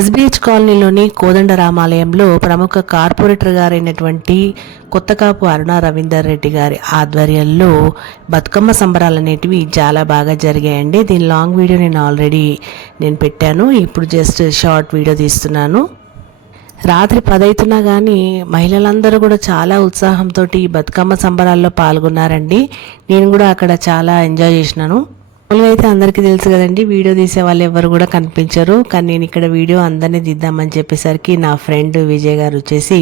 SBH కాలనీలోని కోదండ రామాలయంలో ప్రముఖ కార్పొరేటర్ గారైనటువంటి కొత్తకాపు అరుణ రవీందర్ రెడ్డి గారి ఆధ్వర్యంలో బతుకమ్మ సంబరాలు అనేటివి చాలా బాగా జరిగాయండి. దీని లాంగ్ వీడియో నేను ఆల్రెడీ నేను పెట్టాను. ఇప్పుడు జస్ట్ షార్ట్ వీడియో తీస్తున్నాను. రాత్రి పదైతున్నా కానీ మహిళలందరూ కూడా చాలా ఉత్సాహంతో ఈ బతుకమ్మ సంబరాల్లో పాల్గొన్నారండి. నేను కూడా అక్కడ చాలా ఎంజాయ్ చేసినాను. మామూలుగా అయితే అందరికీ తెలుసు కదండి వీడియో తీసే వాళ్ళు ఎవరు కూడా కనిపించరు. కానీ నేను ఇక్కడ వీడియో అందరినీ తీద్దామని చెప్పేసరికి నా ఫ్రెండ్ విజయ్ గారు వచ్చేసి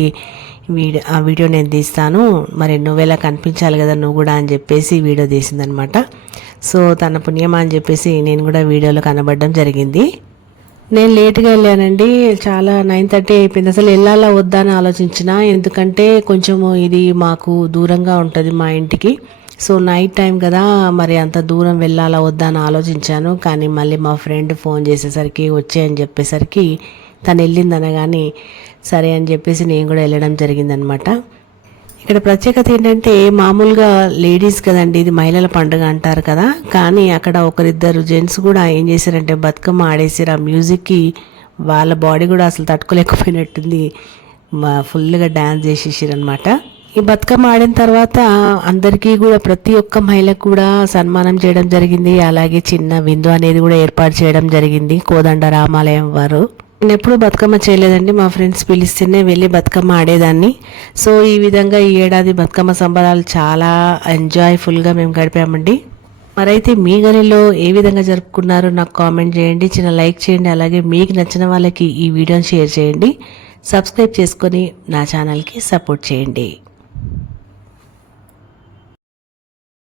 వీడియో ఆ వీడియో నేను తీస్తాను. మరి నువ్వెలా కనిపించాలి కదా నువ్వు కూడా అని చెప్పేసి వీడియో తీసిందనమాట. సో తన పుణ్యమా అని చెప్పేసి నేను కూడా వీడియోలో కనబడడం జరిగింది. నేను లేట్గా వెళ్ళానండి. చాలా నైన్ థర్టీ అయిపోయింది. అసలు వెళ్ళాలా వద్దా అని ఆలోచించిన ఎందుకంటే కొంచెము ఇది మాకు దూరంగా ఉంటుంది మా ఇంటికి. సో నైట్ టైం కదా మరి అంత దూరం వెళ్ళాలా వద్దా అని ఆలోచించాను. కానీ మళ్ళీ మా ఫ్రెండ్ ఫోన్ చేసేసరికి వచ్చేయని చెప్పేసరికి తను వెళ్ళిందనగాని సరే అని చెప్పేసి నేను కూడా వెళ్ళడం జరిగిందనమాట. ఇక్కడ ప్రత్యేకత ఏంటంటే మామూలుగా లేడీస్ కదండి ఇది మహిళల పండుగ అంటారు కదా. కానీ అక్కడ ఒకరిద్దరు జెంట్స్ కూడా ఏం చేశారంటే బతుకమ్మ ఆడేసారు ఆ మ్యూజిక్కి వాళ్ళ బాడీ కూడా అసలు తట్టుకోలేకపోయినట్టుంది. మా ఫుల్గా డ్యాన్స్ చేసేసారు అనమాట ఈ బతుకమ్మ ఆడిన తర్వాత అందరికీ కూడా ప్రతి ఒక్క మహిళకు కూడా సన్మానం చేయడం జరిగింది. అలాగే చిన్న విందు అనేది కూడా ఏర్పాటు చేయడం జరిగింది. కోదండ రామాలయం వారు. నేను ఎప్పుడు బతుకమ్మ చేయలేదండి. మా ఫ్రెండ్స్ పిలిస్తేనే వెళ్ళి బతుకమ్మ ఆడేదాన్ని. సో ఈ విధంగా ఈ ఏడాది బతుకమ్మ సంబరాలు చాలా ఎంజాయ్ఫుల్గా మేము గడిపామండి. మరైతే మీ గలిలో ఏ విధంగా జరుపుకున్నారో నాకు కామెంట్ చేయండి. చిన్న లైక్ చేయండి. అలాగే మీకు నచ్చిన వాళ్ళకి ఈ వీడియోని షేర్ చేయండి. సబ్స్క్రైబ్ చేసుకొని నా ఛానల్కి సపోర్ట్ చేయండి.